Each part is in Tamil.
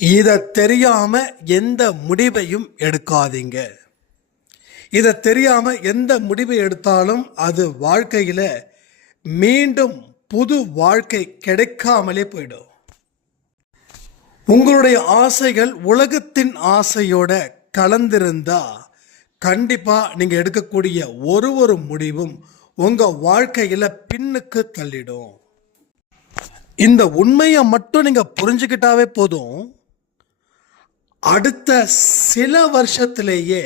இதை தெரியாம எந்த முடிவையும் எடுக்காதீங்க. இதை தெரியாம எந்த முடிவை எடுத்தாலும் அது வாழ்க்கையில மீண்டும் புது வாழ்க்கை கிடைக்காமலே போயிடும். உங்களுடைய ஆசைகள் உலகத்தின் ஆசையோட கலந்திருந்தா கண்டிப்பா நீங்க எடுக்கக்கூடிய ஒரு முடிவும் உங்க வாழ்க்கையில பின்னுக்கு தள்ளிடும். இந்த உண்மையை மட்டும் நீங்க புரிஞ்சுக்கிட்டாவே போதும், அடுத்த சில வருஷத்திலேயே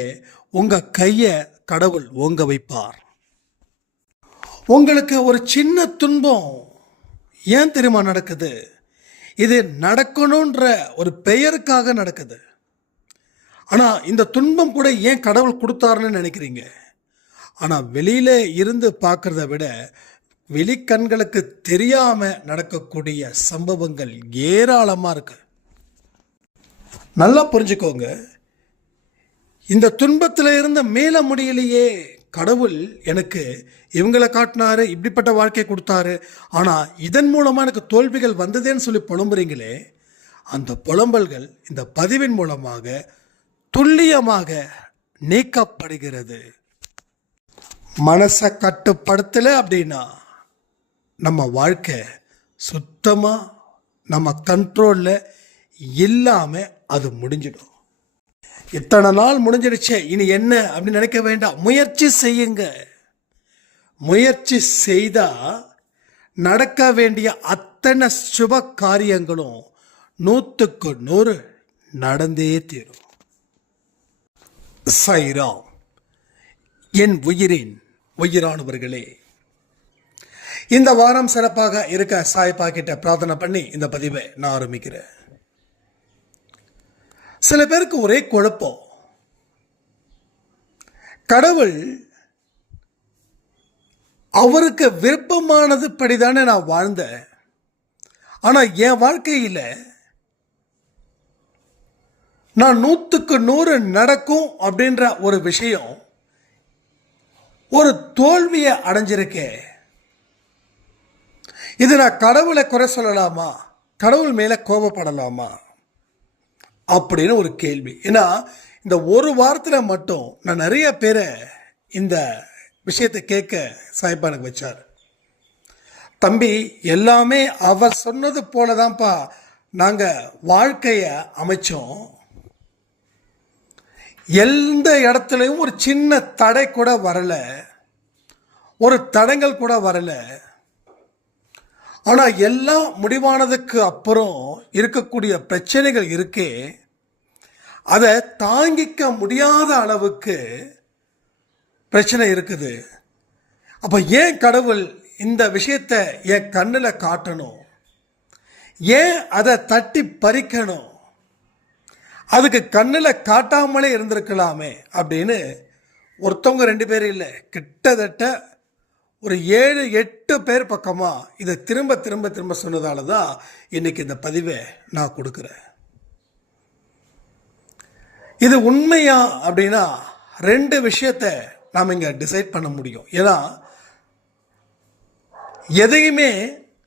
உங்க கையை கடவுள் ஓங்க வைப்பார். உங்களுக்கு ஒரு சின்ன துன்பம் ஏன் தெரியுமா நடக்குது? இது நடக்கணுன்ற ஒரு பெயருக்காக நடக்குது. ஆனால் இந்த துன்பம் கூட ஏன் கடவுள் கொடுத்தாருன்னு நினைக்கிறீங்க? ஆனால் வெளியில இருந்து பார்க்கறத விட வெளிக்கண்களுக்கு தெரியாம நடக்கக்கூடிய சம்பவங்கள் ஏராளமாக இருக்கு. நல்லா புரிஞ்சுக்கோங்க. இந்த துன்பத்தில் இருந்த மேல முடியலையே, கடவுள் எனக்கு இவங்களை காட்டினாரு, இப்படிப்பட்ட வாழ்க்கை கொடுத்தாரு, ஆனால் இதன் மூலமாக எனக்கு தோல்விகள் வந்ததேன்னு சொல்லி புலம்புறீங்களே, அந்த புலம்பல்கள் இந்த பதிவின் மூலமாக துல்லியமாக நீக்கப்படுகிறது. மனசை கட்டுப்படுத்தலை அப்படின்னா நம்ம வாழ்க்கை சுத்தமாக நம்ம கண்ட்ரோலில் இல்லாமல் அது முடிஞ்சிடும். இத்தனை நாள் முடிஞ்சிடுச்சே, இனி என்ன அப்படின்னு நினைக்க வேண்டாம். முயற்சி செய்யுங்க. முயற்சி செய்தால் நடக்க வேண்டிய அத்தனை சுப காரியங்களும் 100க்கு 100 நடந்தே தீரும். சாய்ராம். என் உயிரின் உயிரானவர்களே, இந்த வாரம் சிறப்பாக இருக்க சாய்பா கிட்ட பிரார்த்தனை பண்ணி இந்த பதிவை நான் ஆரம்பிக்கிறேன். சில பேருக்கு ஒரே குழப்பம். கடவுள் அவருக்கு விருப்பமானது படிதானே நான் வாழ்ந்தேன், ஆனா என் வாழ்க்கையில் நான் 100க்கு 100 நடக்கும் அப்படின்ற ஒரு விஷயம், ஒரு தோல்வியை அடைஞ்சிருக்கேன். இது நான் கடவுளை குறை சொல்லலாமா, கடவுள் மேல கோபப்படலாமா அப்படின்னு ஒரு கேள்வி. ஏன்னா இந்த ஒரு வாரத்தில் மட்டும் நான் நிறைய பேரை இந்த விஷயத்தை கேட்க சாய்பா எனக்கு வச்சார். தம்பி, எல்லாமே அவர் சொன்னது போலதான்ப்பா நாங்கள் வாழ்க்கையை அமைச்சோம். எந்த இடத்துலையும் ஒரு சின்ன தடை கூட வரல, ஒரு தடங்கள் கூட வரல. ஆனால் எல்லாம் முடிவானதுக்கு அப்புறம் இருக்கக்கூடிய பிரச்சனைகள் இருக்கே, அதை தாங்கிக்க முடியாத அளவுக்கு பிரச்சனை இருக்குது. அப்போ ஏன் கடவுள் இந்த விஷயத்தை என் கண்ணில் காட்டணும்? ஏன் அதை தட்டி பறிக்கணும்? அதுக்கு கண்ணில் காட்டாமலே இருந்திருக்கலாமே அப்படின்னு ஒருத்தவங்க 2 பேர் இல்லை, கிட்டத்தட்ட ஒரு 7-8 பேர் பக்கமாக இதை திரும்ப திரும்ப திரும்ப சொன்னதால தான் இன்னைக்கு இந்த பதிவை நான் கொடுக்குறேன். இது உண்மையா அப்படின்னா 2 விஷயத்தை நாம் இங்கே டிசைட் பண்ண முடியும். ஏன்னா எதையுமே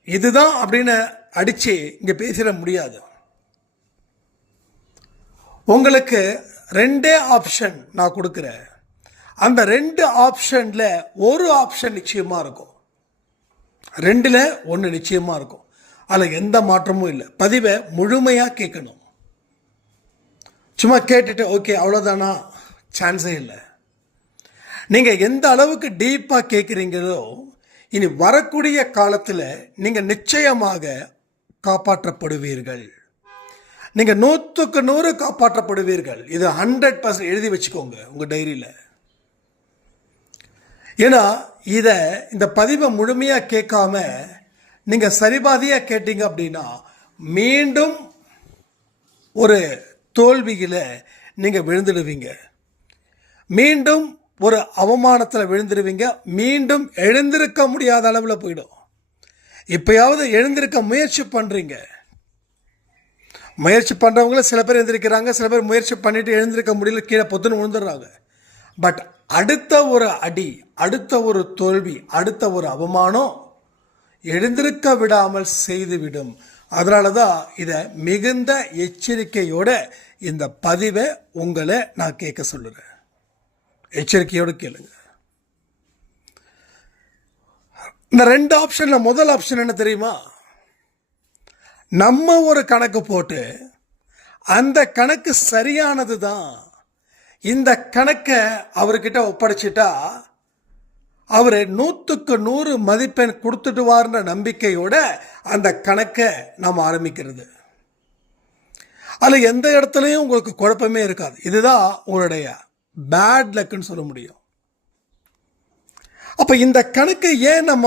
இதுதான் அப்படின்னு அடித்து இங்கே பேசிட முடியாது. உங்களுக்கு 2 ஆப்ஷன் நான் கொடுக்குறேன். அந்த 2 ஆப்ஷனில் ஒரு ஆப்ஷன் நிச்சயமாக இருக்கும், 2ல் 1 நிச்சயமாக இருக்கும். அதில் எந்த மாற்றமும் இல்லை. பதிவை முழுமையாக கேட்கணும். சும்மா கேட்டுட்டு ஓகே அவ்வளோதானா, சான்ஸே இல்லை. நீங்கள் எந்த அளவுக்கு டீப்பாக கேட்குறீங்களோ இனி வரக்கூடிய காலத்தில் நீங்கள் நிச்சயமாக காப்பாற்றப்படுவீர்கள். நீங்கள் 100க்கு 100 காப்பாற்றப்படுவீர்கள். இது 100% எழுதி வச்சுக்கோங்க உங்கள் டைரியில். ஏன்னா இந்த பதிவை முழுமையாக கேட்காம நீங்கள் சரிபாதியாக கேட்டீங்க அப்படின்னா மீண்டும் ஒரு தோல்வியில் நீங்கள் விழுந்துடுவீங்க, மீண்டும் ஒரு அவமானத்தில் விழுந்துடுவீங்க, மீண்டும் எழுந்திருக்க முடியாத அளவில் போயிடும். இப்பயாவது எழுந்திருக்க முயற்சி பண்ணுறீங்க. முயற்சி பண்ணுறவங்கள சில பேர் எழுந்திருக்கிறாங்க, சில பேர் முயற்சி பண்ணிட்டு எழுந்திருக்க முடியல, கீழே பொத்துன்னு விழுந்துடுறாங்க. பட் அடுத்த ஒரு அடி, அடுத்த ஒரு தோல்வி, அடுத்த ஒரு அவமானம் எழுந்திருக்க விடாமல் செய்துவிடும். அதனால தான் இதை மிகுந்த எச்சரிக்கையோட இந்த பதிவை உங்களை நான் கேட்க சொல்லுறேன். எச்சரிக்கையோடு கேளுங்க. இந்த 2 ஆப்ஷன்ல முதல் ஆப்ஷன் என்ன தெரியுமா? நம்ம ஒரு கணக்கு போட்டு அந்த கணக்கு சரியானது தான், இந்த கணக்கை அவர்கிட்ட ஒப்படைச்சிட்டா அவர் 100க்கு 100 மதிப்பெண் கொடுத்துடுவார்ன்ற நம்பிக்கையோட அந்த கணக்கை நாம் ஆரம்பிக்கிறது. அதில் எந்த இடத்துலையும் உங்களுக்கு குழப்பமே இருக்காது. இதுதான் உங்களுடைய பேட் லக்குன்னு சொல்ல முடியும். அப்போ இந்த கணக்கை ஏன் நம்ம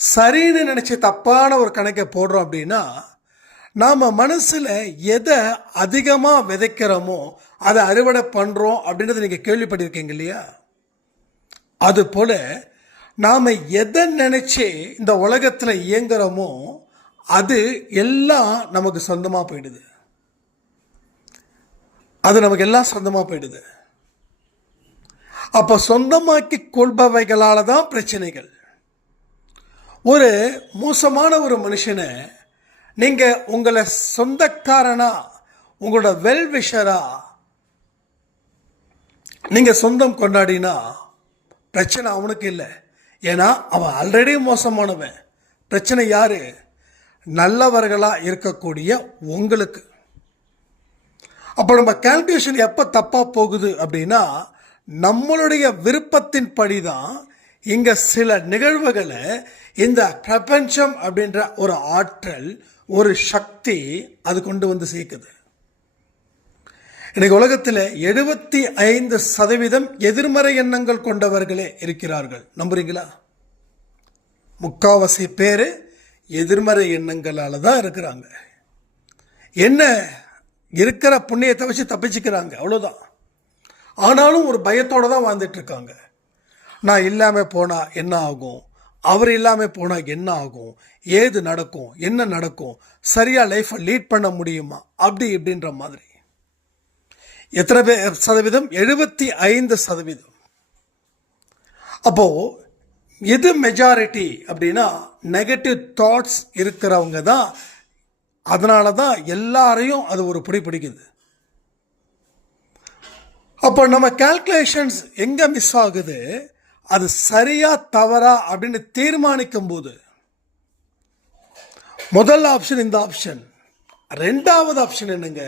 சரின்னு நினச்சி தப்பான ஒரு கணக்கை போடுறோம் அப்படின்னா, நாம் மனசில் எதை அதிகமாக விதைக்கிறோமோ அதை அறுவடை பண்ணுறோம் அப்படின்றத நீங்கள் கேள்விப்பட்டிருக்கீங்க இல்லையா? அதுபோல் நாம் எதை நினச்சி இந்த உலகத்தில் இயங்குகிறோமோ அது எல்லாம் நமக்கு சொந்தமாக போயிடுது. அது நமக்கு எல்லாம் சொந்தமாக போயிடுது. அப்போ சொந்தமாக்கி கொள்பவைகளால் தான் பிரச்சனைகள். ஒரு மோசமான ஒரு மனுஷனை நீங்கள் உங்களை சொந்தக்காரனா, உங்களோட வெல்விஷரா நீங்கள் சொந்தம் கொண்டாடினா பிரச்சனை அவனுக்கு இல்லை. ஏன்னா அவன் ஆல்ரெடி மோசமானவன். பிரச்சனை யாரு? நல்லவர்களாக இருக்கக்கூடிய உங்களுக்கு. அப்போ நம்ம கால்குலேஷன் எப்போ தப்பாக போகுது அப்படின்னா, நம்மளுடைய விருப்பத்தின் படி தான் இங்கே சில நிகழ்வுகளை இந்த பிரபஞ்சம் அப்படின்ற ஒரு ஆற்றல், ஒரு சக்தி அது கொண்டு வந்து சேர்க்குது. இன்னைக்கு உலகத்தில் 75% எதிர்மறை எண்ணங்கள் கொண்டவர்களே இருக்கிறார்கள். நம்புறீங்களா? முக்காவாசி பேர் எதிர்மறை எண்ணங்களால தான் இருக்கிறாங்க. என்ன இருக்கிற புண்ணியத்தை வச்சு தப்பிச்சுக்கிறாங்க, அவ்வளோதான். ஆனாலும் ஒரு பயத்தோடு தான் வாழ்ந்துட்டு இருக்காங்க. நான் இல்லாமல் போனால் என்ன ஆகும், அவர் இல்லாமல் போனால் என்ன ஆகும், ஏது நடக்கும், என்ன நடக்கும், சரியாக லைஃப்பை லீட் பண்ண முடியுமா, அப்படி இப்படின்ற மாதிரி. எத்தனை சதவீதம்? 75%. அப்போது எது மெஜாரிட்டி அப்படின்னா, நெகட்டிவ் தாட்ஸ் இருக்கிறவங்க தான். அதனால தான் எல்லாரையும் அது ஒரு பிடிக்குது. அப்போ நம்ம கால்குலேஷன்ஸ் எங்கே மிஸ் ஆகுது? அது சரியா தவறா அப்படின்னு தீர்மானிக்கும் போது, முதல் ஆப்ஷன் இந்த ஆப்ஷன். 2வது ஆப்ஷன் என்னங்க?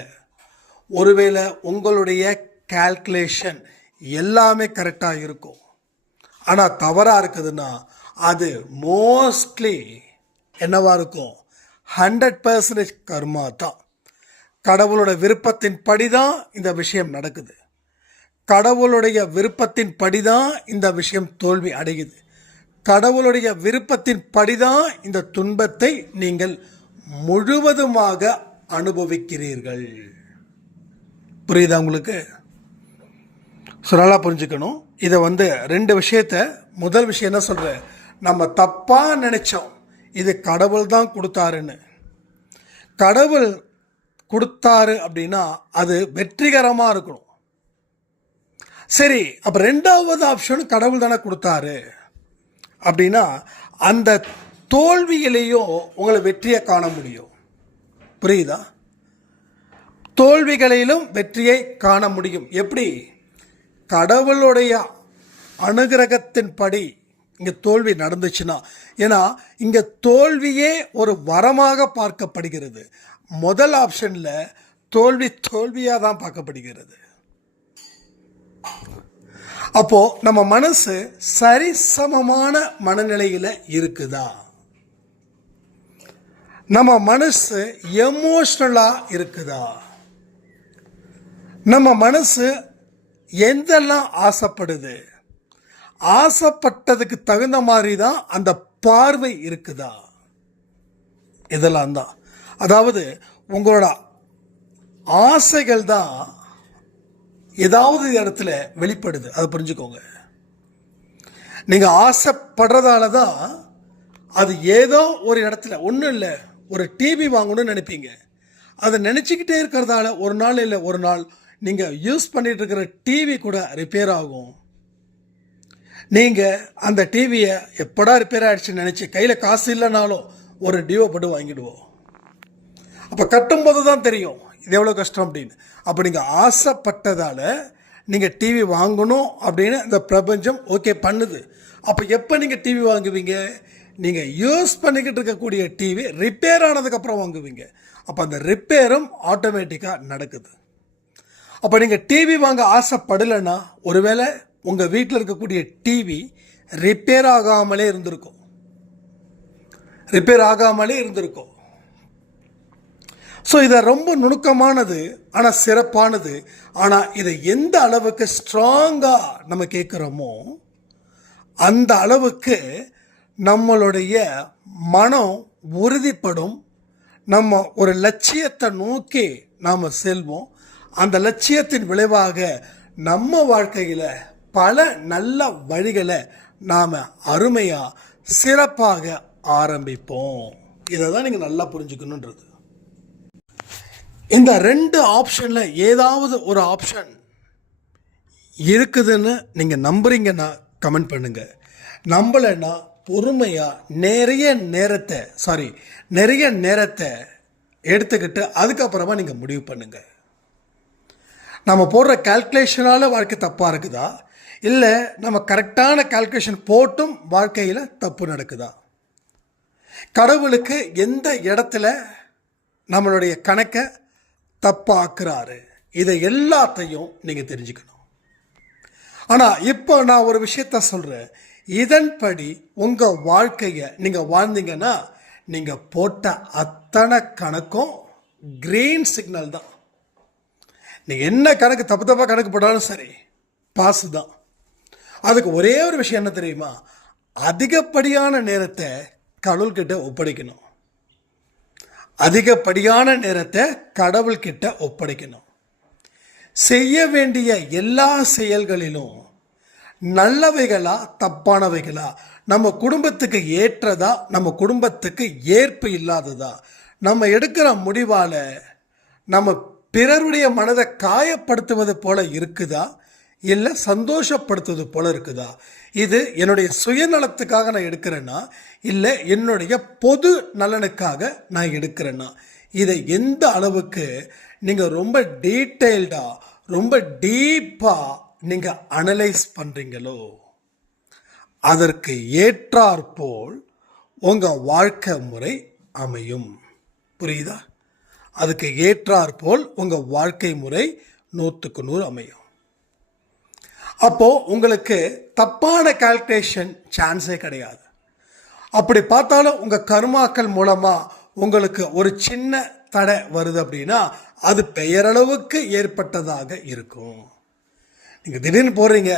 ஒருவேளை உங்களுடைய கால்குலேஷன் எல்லாமே கரெக்டாக இருக்கும், ஆனால் தவறாக இருக்குதுன்னா அது மோஸ்ட்லி என்னவா இருக்கும்? 100% கர்மா தான். கடவுளோட விருப்பத்தின் படி தான் இந்த விஷயம் நடக்குது. கடவுளுடைய விருப்பத்தின் படிதான் இந்த விஷயம் தோல்வி அடையுது. கடவுளுடைய விருப்பத்தின் படிதான் இந்த துன்பத்தை நீங்கள் முழுவதுமாக அனுபவிக்கிறீர்கள். புரியுதா உங்களுக்கு? நல்லா புரிஞ்சுக்கணும். இதை 2 விஷயத்த. முதல் விஷயம் என்ன சொல்கிறேன்? நம்ம தப்பாக நினைச்சோம் இது கடவுள் தான் கொடுத்தாருன்னு. கடவுள் கொடுத்தாரு அப்படின்னா அது வெற்றிகரமாக இருக்கணும். சரி, அப்போ 2வது ஆப்ஷன் கடவுள் தானே கொடுத்தாரு அப்படின்னா அந்த தோல்வியிலேயும் உங்களை வெற்றியை காண முடியும். புரியுதா? தோல்விகளிலும் வெற்றியை காண முடியும். எப்படி? கடவுளுடைய அனுகிரகத்தின் படி இங்கே தோல்வி நடந்துச்சுன்னா. ஏன்னா இங்கே தோல்வியே ஒரு வரமாக பார்க்கப்படுகிறது. முதல் ஆப்ஷனில் தோல்வியாக தான் பார்க்கப்படுகிறது. அப்போ நம்ம மனசு சரிசமமான மனநிலையில் இருக்குதா? நம்ம மனசு எமோஷனலா இருக்குதா? நம்ம மனசு எந்தெல்லாம் ஆசைப்படுது? ஆசைப்பட்டதுக்கு தகுந்த மாதிரி தான் அந்த பார்வை இருக்குதா? இதெல்லாம் தான். அதாவது உங்களோட ஆசைகள் தான் ஏதாவது இடத்துல வெளிப்படுது. அதை புரிஞ்சுக்கோங்க. நீங்கள் ஆசைப்படுறதால தான் அது ஏதோ ஒரு இடத்துல, ஒன்றும் இல்லை, ஒரு டிவி வாங்கணும்னு நினைப்பீங்க. அதை நினச்சிக்கிட்டே இருக்கிறதால ஒரு நாள் இல்லை ஒரு நாள் நீங்கள் யூஸ் பண்ணிட்டு இருக்கிற டிவி கூட ரிப்பேர் ஆகும். நீங்கள் அந்த டிவியை எப்படா ரிப்பேர் ஆகிடுச்சுன்னு நினச்சி கையில் காசு இல்லைனாலும் ஒரு டியூவை போட்டு வாங்கிடுவோம். அப்போ கட்டும்போது தான் தெரியும் இது எவ்வளோ கஷ்டம் அப்படின்னு. அப்போ நீங்கள் ஆசைப்பட்டதால் நீங்கள் டிவி வாங்கணும் அப்படின்னு இந்த பிரபஞ்சம் ஓகே பண்ணுது. அப்போ எப்போ நீங்கள் டிவி வாங்குவீங்க? நீங்கள் யூஸ் பண்ணிக்கிட்டு இருக்கக்கூடிய டிவி ரிப்பேர் ஆனதுக்கப்புறம் வாங்குவீங்க. அப்போ அந்த ரிப்பேரும் ஆட்டோமேட்டிக்காக நடக்குது. அப்போ நீங்கள் டிவி வாங்க ஆசைப்படலைன்னா ஒருவேளை உங்கள் வீட்டில் இருக்கக்கூடிய டிவி ரிப்பேர் ஆகாமலே இருந்திருக்கும். ஸோ இதை ரொம்ப நுணுக்கமானது, ஆனால் சிறப்பானது. ஆனால் இதை எந்த அளவுக்கு ஸ்ட்ராங்காக நம்ம கேட்குறோமோ அந்த அளவுக்கு நம்மளுடைய மனம் உறுதிப்படும். நம்ம ஒரு லட்சியத்தை நோக்கி நாம் செல்வோம். அந்த லட்சியத்தின் விளைவாக நம்ம வாழ்க்கையில் பல நல்ல வழிகளை நாம் அருமையாக சிறப்பாக ஆரம்பிப்போம். இதை தான் நீங்கள் நல்லா புரிஞ்சுக்கணுன்றது. இந்த 2 ஆப்ஷனில் ஏதாவது ஒரு ஆப்ஷன் இருக்குதுன்னு நீங்கள் நம்புறீங்கன்னா கமெண்ட் பண்ணுங்கள். நம்பலைன்னா பொறுமையாக நிறைய நேரத்தை எடுத்துக்கிட்டு அதுக்கப்புறமா நீங்கள் முடிவு பண்ணுங்கள். நம்ம போடுற கால்குலேஷனால் வாழ்க்கை தப்பாக இருக்குதா, இல்லை நம்ம கரெக்டான கால்குலேஷன் போட்டும் வாழ்க்கையில் தப்பு நடக்குதா? கடவுளுக்கு எந்த இடத்துல நம்மளுடைய கணக்கை தப்பாக்குறாரு, இதை எல்லாத்தையும் நீங்கள் தெரிஞ்சுக்கணும். ஆனால் இப்போ நான் ஒரு விஷயத்த சொல்கிறேன். இதன்படி உங்கள் வாழ்க்கையை நீங்கள் வாழ்ந்தீங்கன்னா நீங்கள் போட்ட அத்தனை கணக்கும் கிரீன் சிக்னல் தான். நீங்கள் என்ன கணக்கு தப்பாக கணக்கு போட்டாலும் சரி, பாசு தான். அதுக்கு ஒரே ஒரு விஷயம் என்ன தெரியுமா? அதிகப்படியான நேரத்தை கடவுள்கிட்ட ஒப்படைக்கணும். செய்ய வேண்டிய எல்லா செயல்களிலும் நல்லவைகளா தப்பானவைகளா, நம்ம குடும்பத்துக்கு ஏற்றதா நம்ம குடும்பத்துக்கு ஏற்பு இல்லாததா, நம்ம எடுக்கிற முடிவால் நம்ம பிறருடைய மனதை காயப்படுத்துவது போல இருக்குதா, இல்லை சந்தோஷப்படுத்துவது போல இருக்குதா? இது என்னுடைய சுயநலத்துக்காக நான் எடுக்கிறேன்னா, இல்லை என்னுடைய பொது நலனுக்காக நான் எடுக்கிறேன்னா, இதை எந்த அளவுக்கு நீங்கள் ரொம்ப டீட்டெயில்டாக ரொம்ப டீப்பாக நீங்கள் அனலைஸ் பண்ணுறீங்களோ அதற்கு ஏற்றாற்போல் உங்கள் வாழ்க்கை முறை அமையும். புரியுதா? அதுக்கு ஏற்றாற்போல் உங்கள் வாழ்க்கை முறை 100க்கு 100 அமையும். அப்போது உங்களுக்கு தப்பான கால்குலேஷன் சான்ஸே கிடையாது. அப்படி பார்த்தாலும் உங்கள் கர்மாக்கள் மூலமாக உங்களுக்கு ஒரு சின்ன தடை வருது அப்படின்னா அது பெயரளவுக்கு ஏற்பட்டதாக இருக்கும். நீங்கள் திடீர்னு போகிறீங்க,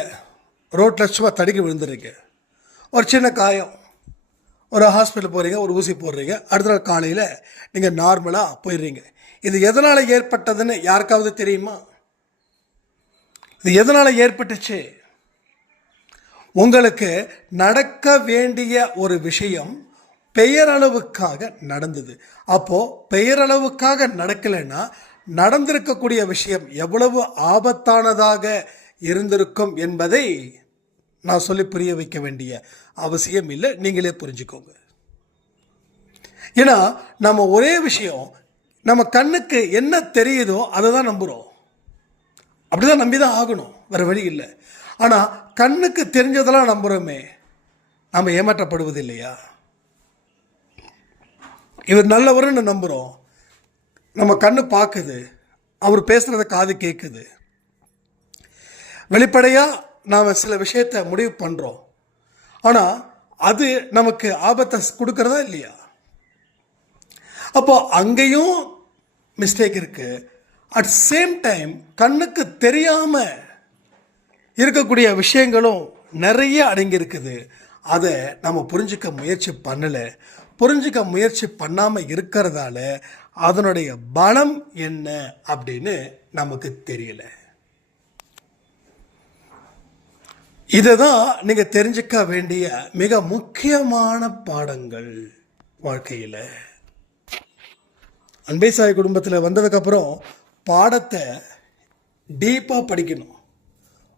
ரோட்டில் சும்மா தடுக்கி விழுந்துடுறீங்க, ஒரு சின்ன காயம், ஒரு ஹாஸ்பிட்டல் போகிறீங்க, ஒரு ஊசி போடுறீங்க, அடுத்த நாள் காலையில் நீங்கள் நார்மலாக போயிடுறீங்க. இது எதனால் ஏற்பட்டதுன்னு யாருக்காவது தெரியுமா? இது எதனால் ஏற்பட்டுச்சு? உங்களுக்கு நடக்க வேண்டிய ஒரு விஷயம் பெயரளவுக்காக நடந்தது. அப்போது பெயரளவுக்காக நடக்கலைன்னா நடந்திருக்கக்கூடிய விஷயம் எவ்வளவு ஆபத்தானதாக இருந்திருக்கும் என்பதை நான் சொல்லி புரிய வைக்க வேண்டிய அவசியம் இல்லை, நீங்களே புரிஞ்சுக்கோங்க. ஏன்னா நம்ம ஒரே விஷயம், நம்ம கண்ணுக்கு என்ன தெரியுதோ அதை தான் நம்புகிறோம். அப்படிதான் நம்பி தான் ஆகணும், வேறு வழி இல்லை. ஆனால் கண்ணுக்கு தெரிஞ்சதெல்லாம் நம்புகிறோமே, நம்ம ஏமாற்றப்படுவது இல்லையா? இவர் நல்லவர்னு நம்புகிறோம், நம்ம கண்ணு பார்க்குது, அவர் பேசுகிறத காது கேட்குது, வெளிப்படையாக நாம் சில விஷயத்தை முடிவு பண்ணுறோம். ஆனால் அது நமக்கு ஆபத்தை கொடுக்கறதா இல்லையா? அப்போ அங்கேயும் மிஸ்டேக் இருக்குது. அட் சேம் டைம் கண்ணுக்கு தெரியாமல் இருக்கக்கூடிய விஷயங்களும் நிறைய அடங்கியிருக்குது. அதை நம்ம புரிஞ்சிக்க முயற்சி பண்ணலை. புரிஞ்சிக்க முயற்சி பண்ணாமல் இருக்கிறதால அதனுடைய பலம் என்ன அப்படின்னு நமக்கு தெரியல. இதை தான் நீங்கள் தெரிஞ்சிக்க வேண்டிய மிக முக்கியமான பாடங்கள் வாழ்க்கையில். அன்பே சாய் குடும்பத்தில் வந்ததுக்கப்புறம் பாடத்தை டீப்பாக படிக்கணும்.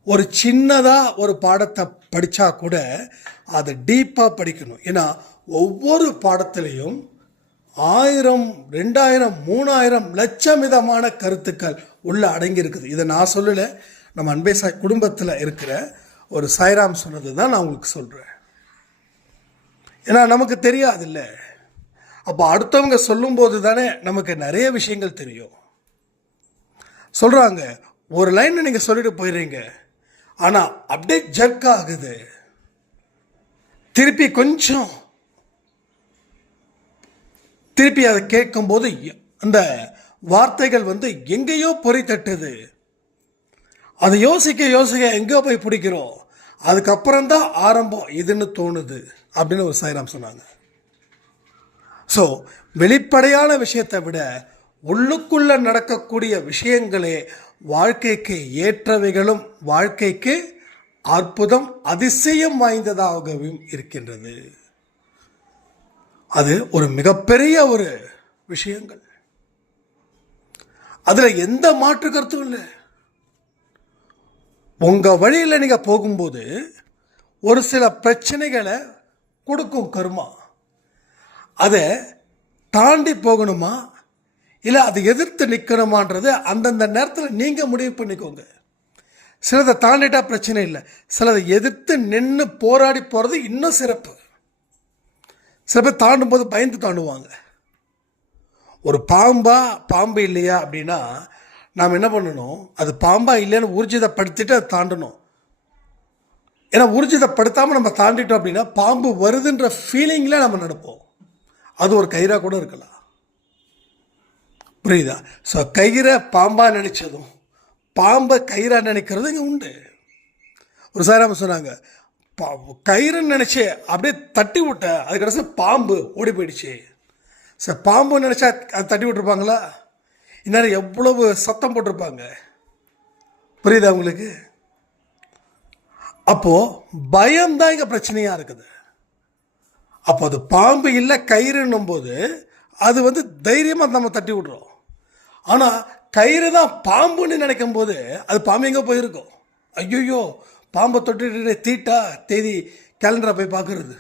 ஒரு சின்னதாக ஒரு பாடத்தை படித்தா கூட அதை டீப்பாக படிக்கணும். ஏன்னா ஒவ்வொரு பாடத்திலையும் 1000, 2000, 3000 லட்சம் விதமான கருத்துக்கள் உள்ள அடங்கி இருக்குது. இதை நான் சொல்லலை, நம்ம அன்பே சாய் குடும்பத்தில் இருக்கிற ஒரு சாய்ராம் சொன்னது தான் நான் உங்களுக்கு சொல்கிறேன். ஏன்னா நமக்கு தெரியாது இல்லை, அப்போ அடுத்தவங்க சொல்லும்போது தானே நமக்கு நிறைய விஷயங்கள் தெரியும். சொல்கிறாங்க, ஒரு லைன் நீங்கள் சொல்லிட்டு போயிடுறீங்க, ஆனால் அப்படியே ஜர்க் ஆகுது, திருப்பி அதை கேட்கும்போது அந்த வார்த்தைகள் எங்கேயோ பொறி தட்டுது. அதை யோசிக்க எங்கேயோ போய் பிடிக்கிறோம், அதுக்கப்புறம் தான் ஆரம்பம் இதுன்னு தோணுது அப்படின்னு ஒரு சாய்ராம் சொன்னாங்க. ஸோ வெளிப்படையான விஷயத்தை விட உள்ளுக்குள்ள நடக்கக்கூடிய விஷயங்களே வாழ்க்கைக்கு ஏற்றவைகளும் வாழ்க்கைக்கு அற்புதம் அதிசயம் வாய்ந்ததாகவும் இருக்கின்றது. அது ஒரு மிகப்பெரிய ஒரு விஷயங்கள், அதுல எந்த மாற்று கருத்தும் இல்லை. உங்க வழியில் நீங்க போகும்போது ஒரு சில பிரச்சனைகளை கொடுக்கும் கர்மா, அதை தாண்டி போகணுமா இல்லை அதை எதிர்த்து நிற்கணுமான்றது அந்தந்த நேரத்தில் நீங்கள் முடிவு பண்ணிக்கோங்க. சிலதை தாண்டிட்டா பிரச்சனை இல்லை, சிலதை எதிர்த்து நின்று போராடி போகிறது இன்னும் சிறப்பு. சில பேர் தாண்டும் போது பயந்து தாண்டுவாங்க. ஒரு பாம்பு இல்லையா அப்படின்னா நாம் என்ன பண்ணணும், அது பாம்பா இல்லைன்னு ஊர்ஜிதப்படுத்திட்டு அதை தாண்டணும். ஏன்னா ஊர்ஜிதப்படுத்தாமல் நம்ம தாண்டிட்டோம் அப்படின்னா பாம்பு வருதுன்ற ஃபீலிங்கில் நம்ம நடப்போம். அது ஒரு கயிறா கூட இருக்கலாம், புரியுதா? ஸோ கயிறை பாம்பாக நினைச்சதும் பாம்பை கயிறா நினைக்கிறது இங்கே உண்டு. ஒரு சாராம சொன்னாங்க, கயிறுன்னு நினச்சி அப்படியே தட்டி விட்ட, அது கடைசி பாம்பு ஓடி போயிடுச்சு. சார் பாம்பு நினச்சா அது தட்டி விட்டுருப்பாங்களா? இந்நேரம் எவ்வளவு சத்தம் போட்டிருப்பாங்க, புரியுதா உங்களுக்கு? அப்போது பயம்தான் இங்கே பிரச்சனையாக இருக்குது. அப்போ அது பாம்பு இல்லை கயிறுன்னும் போது அது தைரியமாக நம்ம தட்டி விட்றோம். ஆனால் கயிறு தான் பாம்புன்னு நினைக்கும் போது அது பாம்பு எங்கே போயிருக்கோம். ஐயோ பாம்பை தொட்டுட்டு தீட்டா தேதி கேலண்டரை போய் பார்க்குறது,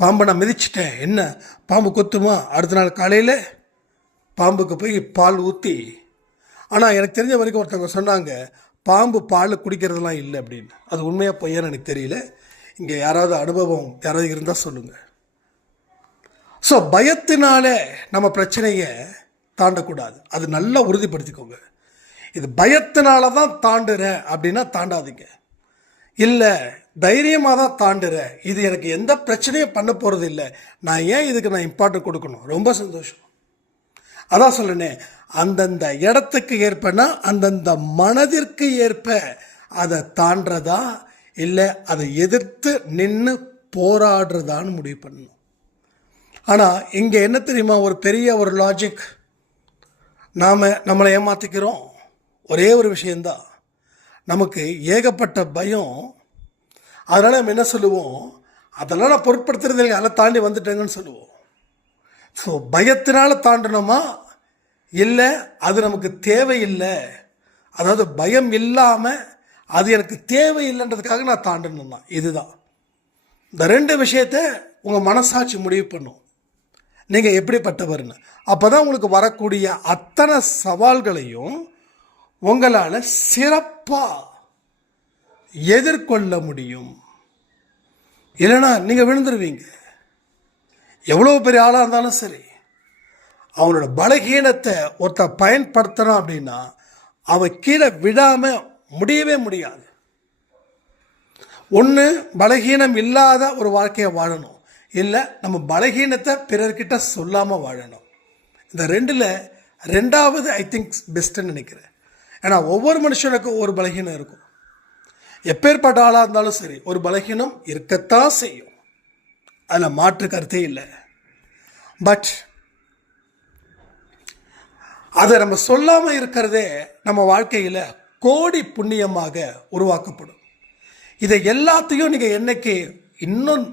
பாம்பை நான் மிதிச்சிட்டேன், என்ன பாம்பு கொத்துமா? அடுத்த நாள் காலையில் பாம்புக்கு போய் பால் ஊற்றி. ஆனால் எனக்கு தெரிஞ்ச வரைக்கும் ஒருத்தவங்க சொன்னாங்க, பாம்பு பால் குடிக்கிறதுலாம் இல்லை அப்படின்னு. அது உண்மையாக பொய்யான்னு எனக்கு தெரியல. இங்கே யாராவது அனுபவம் யாராவது இருந்தால் சொல்லுங்கள். ஸோ பயத்தினாலே நம்ம பிரச்சனையை தாண்டக்கூடாது, அது நல்லா உறுதிப்படுத்திக்கோங்க. இது பயத்தினால தான் தாண்டுறேன் அப்படின்னா தாண்டாதீங்க. இல்லை தைரியமாக தான் தாண்டுறேன், இது எனக்கு எந்த பிரச்சனையும் பண்ண போகிறது இல்லை, நான் ஏன் இதுக்கு நான் இம்பார்ட்டன்ட் கொடுக்கணும்? ரொம்ப சந்தோஷம். அதான் சொல்லுனே, அந்தந்த இடத்துக்கு ஏற்பனா அந்தந்த மனதிற்கு ஏற்ப அதை தாண்டதா இல்லை அதை எதிர்த்து நின்று போராடுறதான்னு முடிவு பண்ணணும். ஆனால் இங்கே என்ன தெரியுமா, ஒரு பெரிய ஒரு லாஜிக், நம்மளை ஏமாற்றிக்கிறோம். ஒரே ஒரு விஷயந்தான், நமக்கு ஏகப்பட்ட பயம். அதனால் நம்ம என்ன சொல்லுவோம், அதெல்லாம் நான் பொருட்படுத்துறது இல்லை, அதெல்லாம் தாண்டி வந்துட்டேங்கன்னு சொல்லுவோம். ஸோ பயத்தினால தாண்டணுமா இல்லை அது நமக்கு தேவையில்லை, அதாவது பயம் இல்லாமல் அது எனக்கு தேவையில்லைன்றதுக்காக நான் தாண்டணும் தான். இதுதான் இந்த ரெண்டு விஷயத்தை உங்கள் மனசாட்சி முடிவு பண்ணும், நீங்கள் எப்படிப்பட்டவர்னு. அப்போ தான் உங்களுக்கு வரக்கூடிய அத்தனை சவால்களையும் உங்களால் சிறப்பாக எதிர்கொள்ள முடியும். இல்லைன்னா நீங்கள் விழுந்துருவீங்க. எவ்வளோ பெரிய ஆளாக இருந்தாலும் சரி, அவனோட பலகீனத்தை ஒருத்தர் பயன்படுத்தணும் அப்படின்னா அவன் கீழே விடாமல் முடியவே முடியாது. ஒன்று பலகீனம் இல்லாத ஒரு வாழ்க்கையை வாழணும், இல்லை நம்ம பலகீனத்தை பிறர்கிட்ட சொல்லாமல் வாழணும். இந்த ரெண்டில் ரெண்டாவது ஐ திங்க் பெஸ்ட்டுன்னு நினைக்கிறேன். ஏன்னா ஒவ்வொரு மனுஷனுக்கும் ஒரு பலகீனம் இருக்கும். எப்பேற்பட்ட ஆளாக இருந்தாலும் சரி ஒரு பலகீனம் இருக்கத்தான் செய்யும், அதில் மாற்று கருத்தே இல்லை. பட் அதை நம்ம சொல்லாமல் இருக்கிறதே நம்ம வாழ்க்கையில் கோடி புண்ணியமாக உருவாக்கப்படும். இதை எல்லாத்தையும் நீங்கள் என்னைக்கு இன்னும்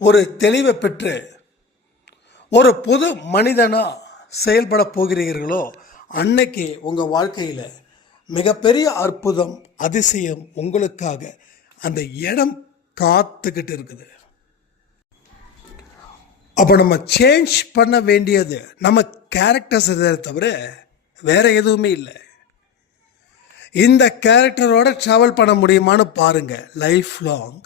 ஒரு தெளிவை பெற்று ஒரு பொது மனிதனாக செயல்பட போகிறீர்களோ அன்னைக்கு உங்கள் வாழ்க்கையில் மிகப்பெரிய அற்புதம் அதிசயம் உங்களுக்காக அந்த இடம் காத்துக்கிட்டு இருக்குது. அப்போ நம்ம சேஞ்ச் பண்ண வேண்டியது நம்ம கேரக்டர்ஸ் இதை தவிர வேறு எதுவுமே இல்லை. இந்த கேரக்டரோட ட்ராவல் பண்ண முடியுமான்னு பாருங்கள் லைஃப் லாங்.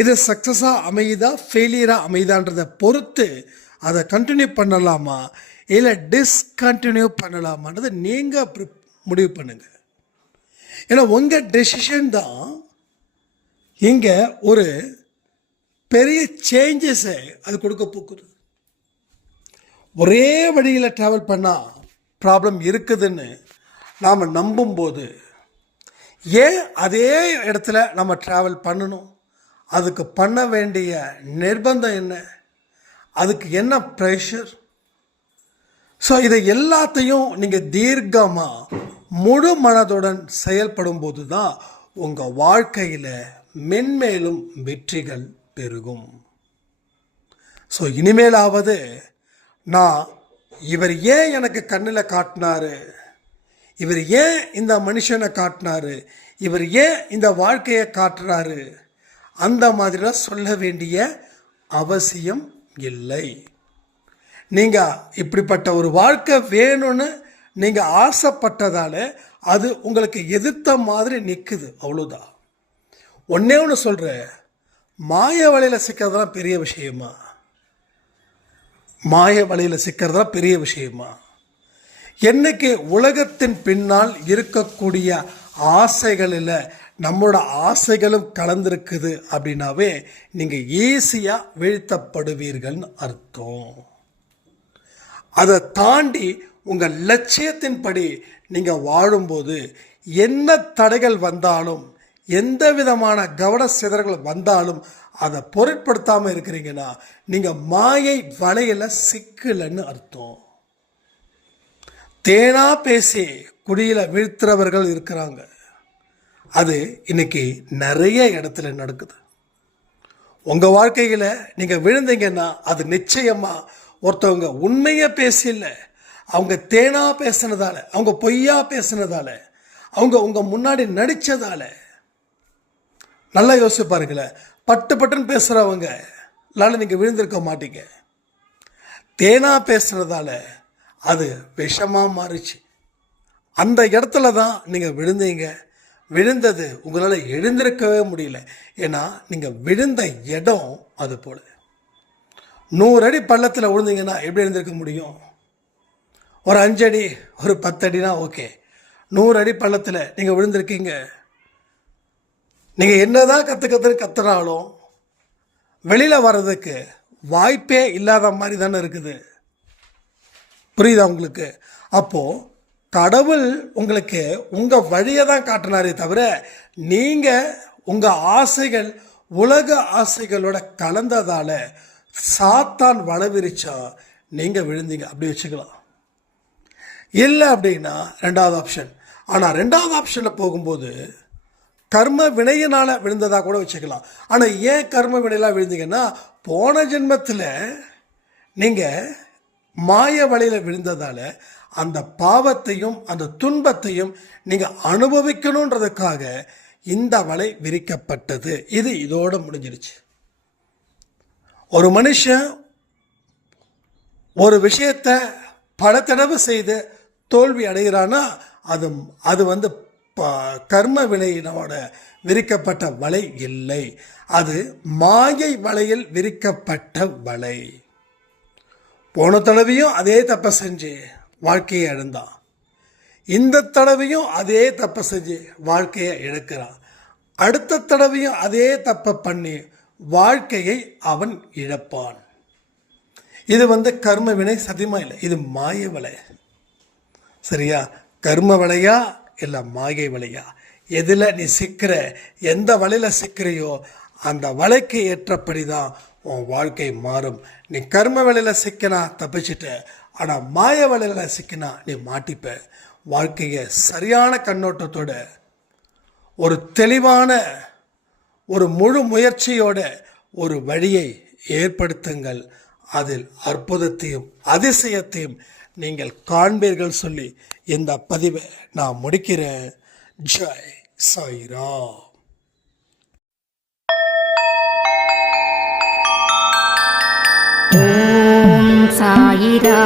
இது சக்ஸஸாக அமையுதா ஃபெயிலியராக அமையுதான்றதை பொறுத்து அதை கண்டினியூ பண்ணலாமா இல்லை டிஸ்கண்டினியூ பண்ணலாமான்றதை நீங்கள் முடிவு பண்ணுங்கள். ஏன்னா உங்கள் டெசிஷன் தான் இங்கே ஒரு பெரிய சேஞ்சஸை அது கொடுக்க போக்குது. ஒரே வழியில் ட்ராவல் பண்ணால் ப்ராப்ளம் இருக்குதுன்னு நாம் நம்பும்போது ஏன் அதே இடத்துல நம்ம ட்ராவல் பண்ணணும்? அதுக்கு பண்ண வேண்டிய நிர்பந்தம் என்ன? அதுக்கு என்ன ப்ரெஷர்? ஸோ இதை எல்லாத்தையும் நீங்கள் தீர்க்கமாக முழு மனதுடன் செயல்படும் போது தான் உங்கள் வாழ்க்கையில் மென்மேலும் வெற்றிகள் பெருகும். ஸோ இனிமேலாவது நான் இவர் ஏன் எனக்கு கண்ணில் காட்டினாரு, இவர் ஏன் இந்த மனுஷனை காட்டினாரு, இவர் ஏன் இந்த வாழ்க்கையை காட்டுறாரு, அந்த மாதிரிலாம் சொல்ல வேண்டிய அவசியம் இல்லை. நீங்கள் இப்படிப்பட்ட ஒரு வாழ்க்கை வேணும்னு நீங்கள் ஆசைப்பட்டதால் அது உங்களுக்கு எதிர்த்த மாதிரி நிற்குது, அவ்வளோதான். ஒன்றே ஒன்று சொல்கிறேன், மாய வலையில் சிக்கிறதுலாம் பெரிய விஷயமா? மாய வலையில் சிக்கிறதுலாம் பெரிய விஷயமா? என்னைக்கு உலகத்தின் பின்னால் இருக்கக்கூடிய ஆசைகளில் நம்மளோட ஆசைகளும் கலந்துருக்குது அப்படின்னாவே நீங்கள் ஈஸியாக வீழ்த்தப்படுவீர்கள்னு அர்த்தம். அதை தாண்டி உங்கள் லட்சியத்தின்படி நீங்கள் வாழும்போது என்ன தடைகள் வந்தாலும் எந்த விதமான கவன சிதறல்கள் வந்தாலும் அதை பொருட்படுத்தாமல் இருக்கிறீங்கன்னா நீங்கள் மாயை வலையில் சிக்கலன்னு அர்த்தம். தேனா பேசி குடியில் வீழ்த்துறவர்கள் இருக்கிறாங்க. அது இன்னைக்கு நிறைய இடத்துல நடக்குது. உங்கள் வாழ்க்கையில் நீங்கள் விழுந்தீங்கன்னா அது நிச்சயமாக ஒருத்தவங்க உண்மையை பேசல, அவங்க தேனா பேசினதால, அவங்க பொய்யா பேசினதால, அவங்க உங்கள் முன்னாடி நடித்ததால. நல்லா யோசிச்சு பாருங்களேன். பட்டு பட்டுன்னு பேசுகிறவங்க நீங்கள் விழுந்திருக்க மாட்டீங்க. தேனா பேசுகிறதால அது விஷமாக மாறிச்சு. அந்த இடத்துல தான் நீங்கள் விழுந்தீங்க. விழுந்தது உங்களால் எழுந்திருக்கவே முடியல. ஏன்னா நீங்கள் விழுந்த இடம் அது போல். 100 அடி பள்ளத்தில் விழுந்தீங்கன்னா எப்படி எழுந்திருக்க முடியும்? ஒரு 5 அடி ஒரு 10 அடினா ஓகே. 100 அடி பள்ளத்தில் நீங்கள் விழுந்திருக்கீங்க. நீங்கள் என்ன தான் கற்றுனாலும் வெளியில் வர்றதுக்கு வாய்ப்பே இல்லாத மாதிரி தானே இருக்குது. புரியுதா உங்களுக்கு? அப்போது கடவுள் உங்களுக்கு உங்கள் வழியை தான் காட்டினாரே தவிர நீங்கள் உங்கள் ஆசைகள் உலக ஆசைகளோட கலந்ததால் சாத்தான் வளவிரிச்சா நீங்கள் விழுந்தீங்க, அப்படி வச்சுக்கலாம். இல்லை அப்படின்னா 2வது ஆப்ஷன். ஆனால் 2வது ஆப்ஷனில் போகும்போது கர்ம வினையினால் விழுந்ததாக கூட வச்சுக்கலாம். ஆனால் ஏன் கர்ம வினையெல்லாம் விழுந்தீங்கன்னா போன ஜென்மத்தில் நீங்கள் மாய வலையில் விழுந்ததால் அந்த பாவத்தையும் அந்த துன்பத்தையும் நீங்கள் அனுபவிக்கணுன்றதுக்காக இந்த வலை விரிக்கப்பட்டது. இது இதோடு முடிஞ்சிருச்சு. ஒரு மனுஷன் ஒரு விஷயத்தை பல தடவை செய்து தோல்வி அடைகிறான்னா அது கர்ம வினையினோட விரிக்கப்பட்ட வலை இல்லை. அது மாயை வலையில் விரிக்கப்பட்ட வலை. போன தடவையும் அதே தப்பை செஞ்சு வாழ்க்கையை இழந்தான். இந்த தடவையும் அதே தப்பை செஞ்சு வாழ்க்கையை இழக்கிறான். அடுத்த தடவையும் அதே தப்பை பண்ணி வாழ்க்கையை அவன் இழப்பான். இது கர்ம வினை சத்தியமா இல்லை, இது மாய வலை. சரியா? கர்ம வலையா இல்லை மாயை வலையா? எதில் நீ சிக்கிற, எந்த வலையில் சிக்கிறையோ அந்த வலைக்கு ஏற்றபடி தான் உன் வாழ்க்கை மாறும். நீ கர்ம வலையில் சிக்கினா தப்பிச்சிட்ட, ஆனால் மாய வலையில் சிக்கினா நீ மாட்டிப்ப. வாழ்க்கையை சரியான கண்ணோட்டத்தோட ஒரு தெளிவான ஒரு முழு முயற்சியோட ஒரு வழியை ஏற்படுத்துங்கள். அதில் அற்புதத்தையும் அதிசயத்தையும் நீங்கள் காண்பீர்கள் சொல்லி இந்த பதிவை நான் முடிக்கிறேன். ஜெய் சாய்ராம். ஓம் சாயிரா.